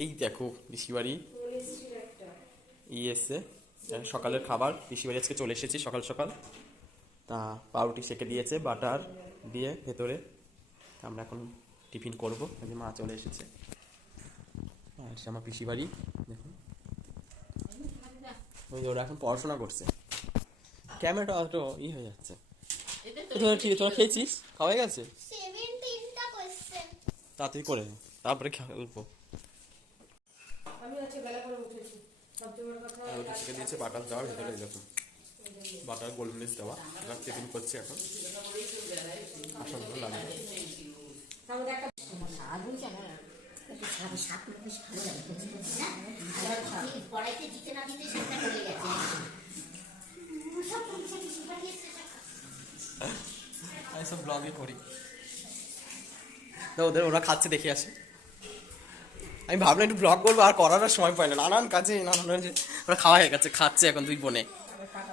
এই দেখো পিসি বাড়ি ই এসছে সকালের খাবার। পিসি বাড়ি আজকে চলে এসেছি সকাল সকাল। তা পাউরুটি সেকে দিয়েছে বাটার দিয়ে ভেতরে। আমরা এখন টিফিন করব। যে মা চলে এসেছে। আর সে আমার পিসি বাড়ি দেখুন ওই ওরা এখন পড়াশোনা করছে। ক্যামেরাটা অত ই হয়ে যাচ্ছে। তোরা ঠিক তোরা খেয়েছিস? খাওয়া হয়ে গেছে? তাড়াতাড়ি করে তারপরে খেলব আমি আজকে বেলা করে উঠেছি সবচেয়ে ওটা শিখে দিয়েছে, বাটার দেওয়ার ভেতরে দেখুন বাটার গোলমরিচ দেওয়া, এবার টিফিন করছে এখন। ভালো লাগে ওরা খাচ্ছে, দেখে আসে। আমি ভাবলাম একটু ব্লগ করব আর করার সময় পাই না। নানান কাজে নানান কাজে ওরা খাওয়া হয়ে গেছে খাচ্ছে এখন দুই বোনে।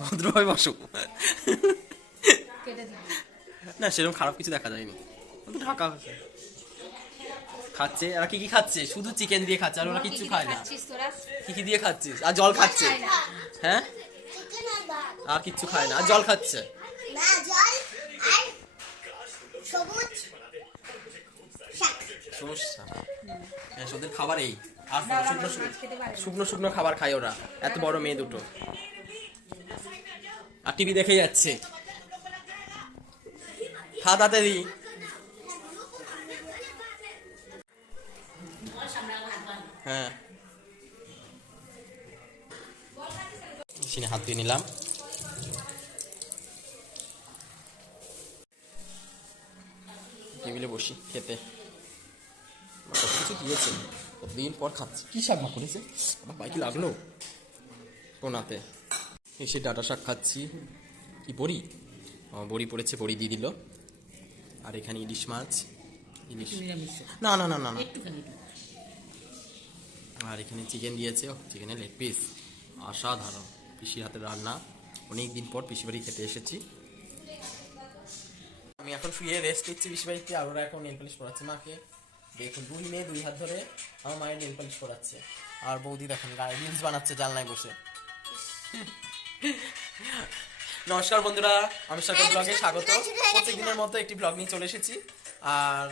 ভদ্রভাবে বসো। না সেরকম খারাপ কিছু দেখা যায়নি। ঢাকা হয়েছে। খাচ্ছে আর কি কি খাচ্ছে? শুধু চিকেন দিয়ে খাচ্ছে আর ওরা কিচ্ছু খায় না। খাচ্ছিস কি কি দিয়ে খাচ্ছিস? আর জল খাচ্ছে? হ্যাঁ? আর কিচ্ছু খায় না আর জল খাচ্ছে। না জল আর সবুজ। সমস্যা। হ্যাঁ ওদের খাবার এই। আর শুকনো শুকনো খাবার খায় ওরা। এত বড় মেয়ে দুটো। আর টিভি দেখে যাচ্ছে। খা তাড়াতাড়ি হ্যাঁ। মেশিনে হাত দিয়ে নিলাম। টেবিলে বসি খেতে। কিছু দিয়েছে। কতদিন পর খাচ্ছি। কি শাক মা করেছে? আমার বাইকে লাগল। কোনাতে। এসে ডাটা শাক খাচ্ছি। কি বড়ি? বড়ি পড়েছে বড়ি দিয়ে দিল। আর এখানে ইলিশ মাছ। ইলিশ না না না না না। আর এখানে চিকেন দিয়েছে। চিকেনের লেগ পিস অসাধারণ। পিসির হাতে রান্না। অনেক দিন পর পিসি বাড়ি খেতে এসেছি। আমি এখন শুয়ে রেস্ট নিচ্ছি পিসি বাড়িতে। আর ওরা এখন নেল পালিশ পড়াচ্ছে মাকে। দেখুন দুই মেয়ে দুই হাত ধরে আমার মায়ের নেল পালিশ পড়াচ্ছে আর বৌদি দেখুন গায়ে রিলস বানাচ্ছে জানলায় বসে। নমস্কার বন্ধুরা আমি সরকার ব্লগে স্বাগত। প্রত্যেক দিনের মতো একটি ব্লগ নিয়ে চলে এসেছি। আর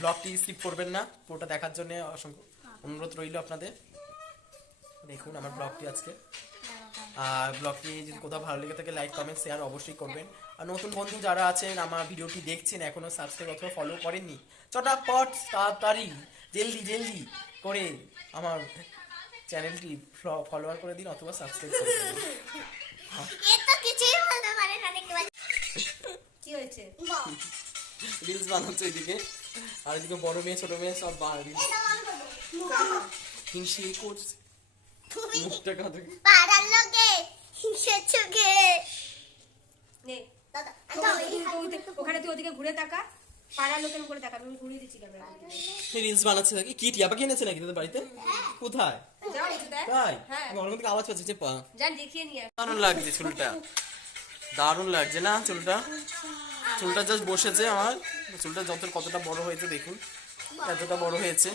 ব্লগটি স্কিপ করবেন না। পুরোটা দেখার জন্য অসংখ্য অনুরোধ রইল আপনাদের। দেখুন আমার ব্লগটি আজকে। আর ব্লগটি যদি কোথাও ভালো লেগে থাকে লাইক কমেন্ট শেয়ার অবশ্যই করবেন। নতুন বন্ধু যারা আছেন আমার ভিডিওটি দেখছেন এখনও সাবস্ক্রাইব অথবা ফলো করেননি চটাপট তাড়াতাড়ি জলদি জলদি করে আমার চ্যানেলটি ফলোয়ার করে দিন অথবা সাবস্ক্রাইব করে দিন। কিছুই বলতে পারে না কি হয়েছে? রিলস বানাচ্ছে এদিকে। আর এদিকে বড় মেয়ে ছোট মেয়ে সব অন করব। করছে। মুখটা কাঁদে পাড়ার লোকে হিংসে চোখে নে দাদা ওখানে তুই- তুই ওদিকে- ওখানে তুই ওদিকে ঘুরে তাকা পাড়ার লোকের করে তাকা আমি ঘুরিয়ে দিচ্ছি ক্যামেরা রিলস বানাচ্ছে নাকি? কি টিয়া পাখি এনেছে নাকি তোদের বাড়িতে? কোথায়? যাও একটু তাই? হ্যাঁ। আমি অনেক থেকে আওয়াজ পাচ্ছি যে পা। দেখিয়ে নিয়ে। দারুণ লাগছে চুলটা। দারুণ লাগছে না চুলটা? চুলটা জাস্ট বসেছে আমার। চুলটা যত কতটা বড় হয়েছে দেখুন। এতটা বড় হয়েছে।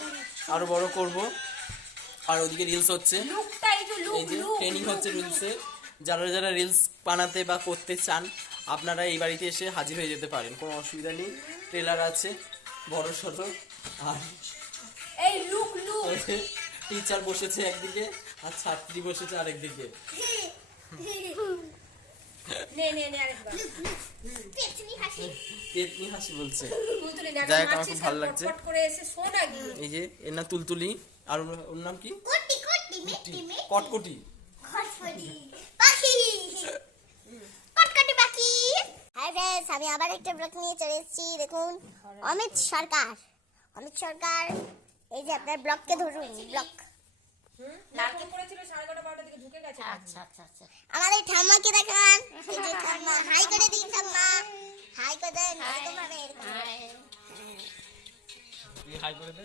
আরও বড় করব। আর ওদিকে রিলস হচ্ছে। এই যে ট্রেনিং হচ্ছে রিলসে যারা যারা রিলস বানাতে বা করতে চান আপনারা এই বাড়িতে এসে হাজির হয়ে যেতে পারেন। কোনো অসুবিধা নেই। ট্রেলার আছে বড় সড়ো। আর এই লুক লুক। টিচার বসেছে একদিকে আর ছাত্রী বসেছে আরেকদিকে। নে নে নে আরেকবার। পেছনি হাসি। বলছে। তুলতুলি যাই হোক, আমার খুব ভালো আর লাগছে। এই যে এর নাম তুলতুলি। আর ওর নাম কি? কটকটি পাখি ফ্রেন্ডস আমি আবার একটা ব্লগ নিয়ে চলে এসেছি দেখুন। অমিত সরকার। অমিত সরকার এই যে আপনার ব্লগকে ধরুন গেছে আচ্ছা আচ্ছা আচ্ছা। আমাদের ঠাম্মাকে দেখান। এই যে ঠাম্মা হাই করে দিন ঠাম্মা। হাই করে দেন এরকম ভাবে হাই করে দে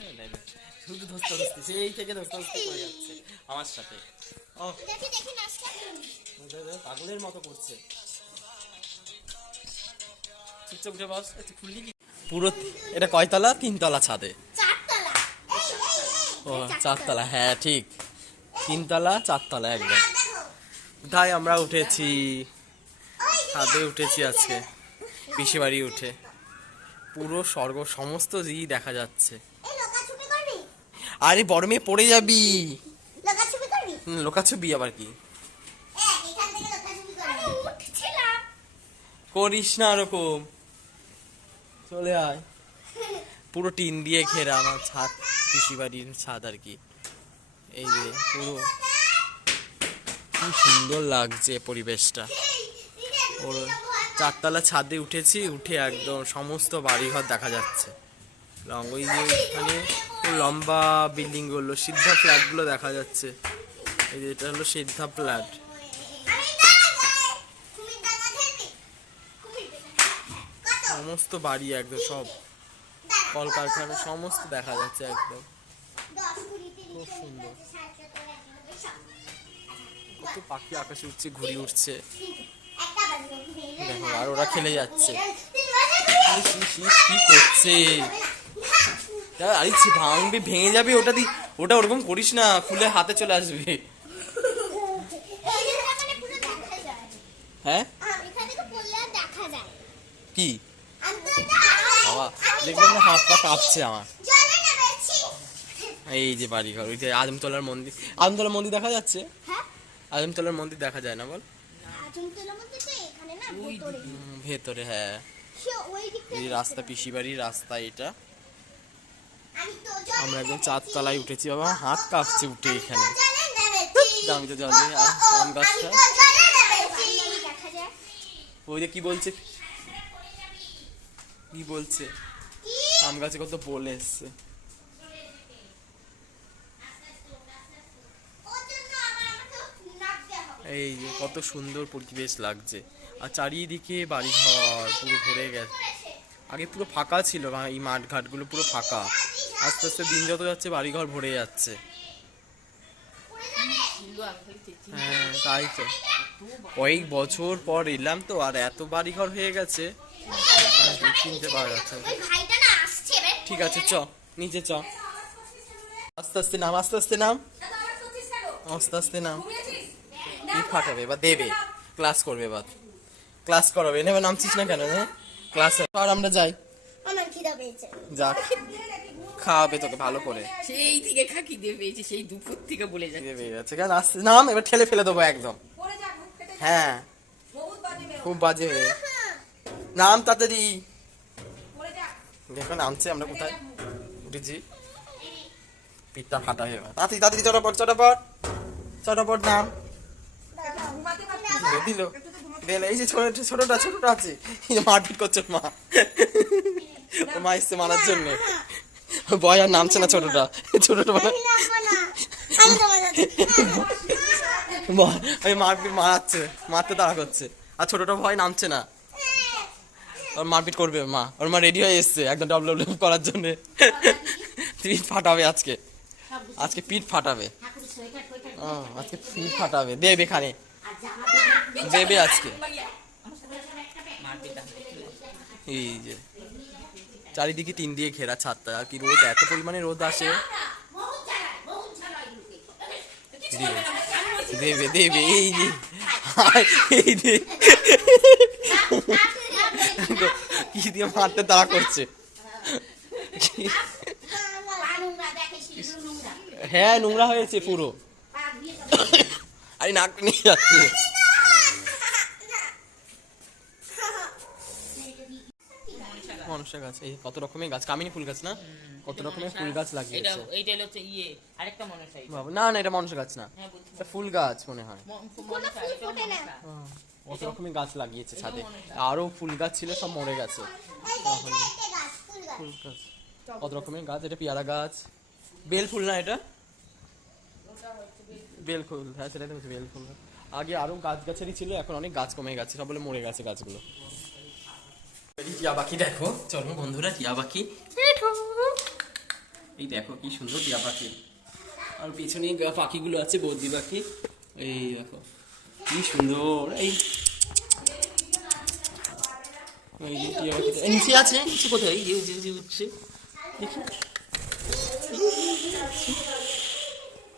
শুধু ধস্তা ধস্তি সেই থেকে ধস্তা ধস্তি করে যাচ্ছে। আমার সাথে। ও দেখি দেখি নাচটা পাগলের মতো করছে। চুপচাপ উঠে বস তুই খুললি কি? পুরো এটা কয়তলা? তিনতলা ছাদে। চারতলা। এই এই এই ও চারতলা। হ্যাঁ ঠিক। তিনতলা চারতলা একদম। তাই আমরা উঠেছি। ছাদে উঠেছি আজকে। পিসি বাড়ি উঠে। পুরো স্বর্গ সমস্ত জি দেখা যাচ্ছে। আরে বড় মেয়ে পড়ে যাবি। লোকাছবি আবার কি? করিস না ওরকম। চলে আয়। পুরো টিন দিয়ে ঘেরা আমার ছাদ পিসি বাড়ির ছাদ আর কি। এই যে পুরো সুন্দর লাগছে পরিবেশটা। ওর চারতলা ছাদে উঠেছি, উঠে একদম সমস্ত বাড়িঘর দেখা যাচ্ছে। ওই যে ওখানে লম্বা বিল্ডিংগুলো সিদ্ধা ফ্ল্যাটগুলো দেখা যাচ্ছে। এই যে এটা হলো সিদ্ধা ফ্ল্যাট আমি দাঁড়া যাই তুমি দাঁড়া খেলবি কুমির কত সমস্ত বাড়ি একদম সব কলকারখানা সমস্ত দেখা যাচ্ছে একদম। খুব সুন্দর। কত পাখি আকাশে উঠছে ঘুরে উঠছে দেখো আর ওরা খেলে যাচ্ছে। কি করছে? আরে ভাঙবে ভেঙে যাবে ওটা দি ওটা ওরকম করিস না খুলে হাতে চলে আসবে। হ্যাঁ? কি আমি তো এটা- বাবা আমি দেখবেন না জলে হাত পা কাঁপছে আমার এই যে বাড়িঘর ওই যে আদমতলার মন্দির আদমতলার মন্দির দেখা যাচ্ছে হ্যাঁ? আদমতলার মন্দির দেখা যায় না বল ভেতরে। হ্যাঁ এই রাস্তা পিসি বাড়ির রাস্তা এটা আমরা একদম। চারতলায় উঠেছি বাবা হাত কাঁপছে উঠে এখানে আমি তো ও, আম- গাছটা। ওই যে কি বলছে কি বলছে? আম গাছে কত বলে এসছে। এই যে কত সুন্দর পরিবেশ লাগছে। আর চারিদিকে বাড়িঘর পুরো ভরে গেছে। আগে পুরো ফাঁকা ছিল এই মাঠ ঘাটগুলো পুরো ফাঁকা। আস্তে আস্তে দিন যত যাচ্ছে বাড়িঘর ভরে যাচ্ছে। হ্যাঁ তাই তো। কয়েক বছর পর এলাম তো আর এত বাড়িঘর হয়ে গেছে। চিনতে পারা যাচ্ছে ঠিক আছে চ নিচে চ। আস্তে আস্তে নাম আস্তে আস্তে নাম। আস্তে আস্তে নাম। কি ফাটাবে বা দেবে। ক্লাস করবে বা ক্লাস করাবে। নেবে নামছিস না কেন হ্যাঁ ক্লাস আর আমরা যাই। আমার খিদা পেয়েছে। যাক। খাওয়াবে তোকে ভালো করে। সেই থেকে খাকি দিয়ে পেয়েছি। সেই দুপুর থেকে বলে যাচ্ছে। কেন আস্তে নাম এবার ঠেলে ফেলে দেবো একদম। হ্যাঁ। খুব বাজে। হয়ে নাম তাড়াতাড়ি দেখো নামছে আমরা কোথায়? উঠেছি পিঠটা ফাটা হয়ে তাড়াতাড়ি তাড়াতাড়ি চটাপট চটাপট। চটাপট নাম। দিল। এই যে ছোট ছোটটা ছোটটা আছে। মারপিট করছে মা। মা এসছে মারার জন্য। বয় আর নামছে না ছোটটা। ছোটটা বলে আমি নামবো না। আমি তোমার সাথে- বয় ওই মারপিট মারাচ্ছে মারতে তাড়া করছে। আর ছোটটা ভয় নামছে না। ওর মারপিট করবে, মা। ওর মা রেডি হয়ে এসছে একদম ডাব্লিউ করার জন্য। পিঠ ফাটাবে আজকে। আজকে পিঠ ফাটাবে। আজকে পিঠ ফাটাবে। দেবে এখানে দেবে আজকে। এই যে। চারিদিকে তিন দিয়ে ঘেরা ছাদটা। আর কি রোদ, এত পরিমাণে রোদ আসে। দেবে দেবে, এই যে। এই যে। কি দিয়ে মারতে তাড়া করছে? হ্যাঁ নোংরা হয়েছে পুরো। আরে নাক নিয়ে যাচ্ছে। মনসা গাছ এই কত রকমের গাছ? কামিনী ফুল গাছ না? কত রকমের ফুল গাছ এটা লাগিয়েছে এইটা হচ্ছে ইয়ে আরেকটা মনসা এটা। বাবা, না না এটা মনসা গাছ না। হ্যাঁ এটা ফুল গাছ মনে হয়। মনসা, এটাও ফোটে না। কত রকমের গাছ লাগিয়েছে ছাদে। আরও ফুল গাছ ছিল সব মরে গেছে। এটা ফুল গাছ। কত রকমের গাছ? এটা পেয়ারা গাছ। বেল ফুল না এটা? বেল ফুল। হ্যাঁ সেটাই তো বেল ফুল। আগে আরও গাছ গাছারি ছিল এখন অনেক গাছ কমে গেছে সব বলে মরে গেছে গাছগুলো। টিয়া পাখি দেখো, চলো বন্ধুরা টিয়া পাখি এই দেখো কি সুন্দর টিয়া পাখি আর পিছনে পাখিগুলো আছে, বদ্রি পাখি। এই দেখো, কি সুন্দর, এই। এই টিয়া নিচে আছে, নিচে কোথায়? এই যে- উঠছে।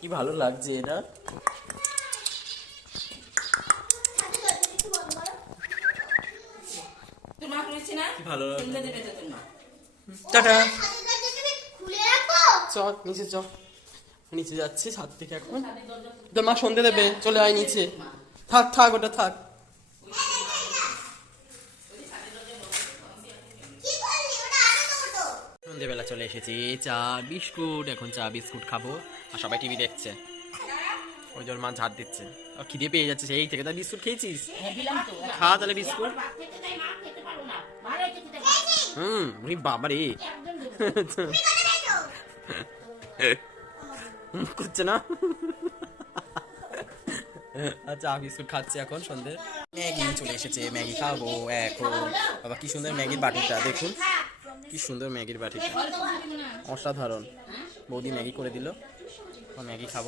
কি ভালো লাগছে এটা না? ভালো লাগছে দেবে তো তোর মা টাটা। খুলে নিচে চ নিচে যাচ্ছি ছাদ থেকে এখন। তোর মা সন্ধে দেবে চলে আয় নিচে। থাক থাক ওটা থাক। কি করলি ওটা আরও ছোট সন্ধেবেলা চলে এসেছি চা বিস্কুট এখন চা বিস্কুট খাব। আর সবাই টিভি দেখছে। ওই জন্য মা ঝাড় দিচ্ছে। আর খিদে পেয়ে যাচ্ছে সেই থেকে। তা বিস্কুট খেয়েছিস? হ্যাঁ খা তাহলে বিস্কুট। হুম রে বাবা রে। একদম দেবো। হুম, করছে আচ্ছা বিস্কুট খাচ্ছে এখন সন্ধে। ম্যাগি চলে এসেছে ম্যাগি খাব কি সুন্দর ম্যাগির বাটিটা দেখুন। কি সুন্দর ম্যাগির বাটিটা। অসাধারণ। বৌদি ম্যাগি করে দিল। ম্যাগি খাব।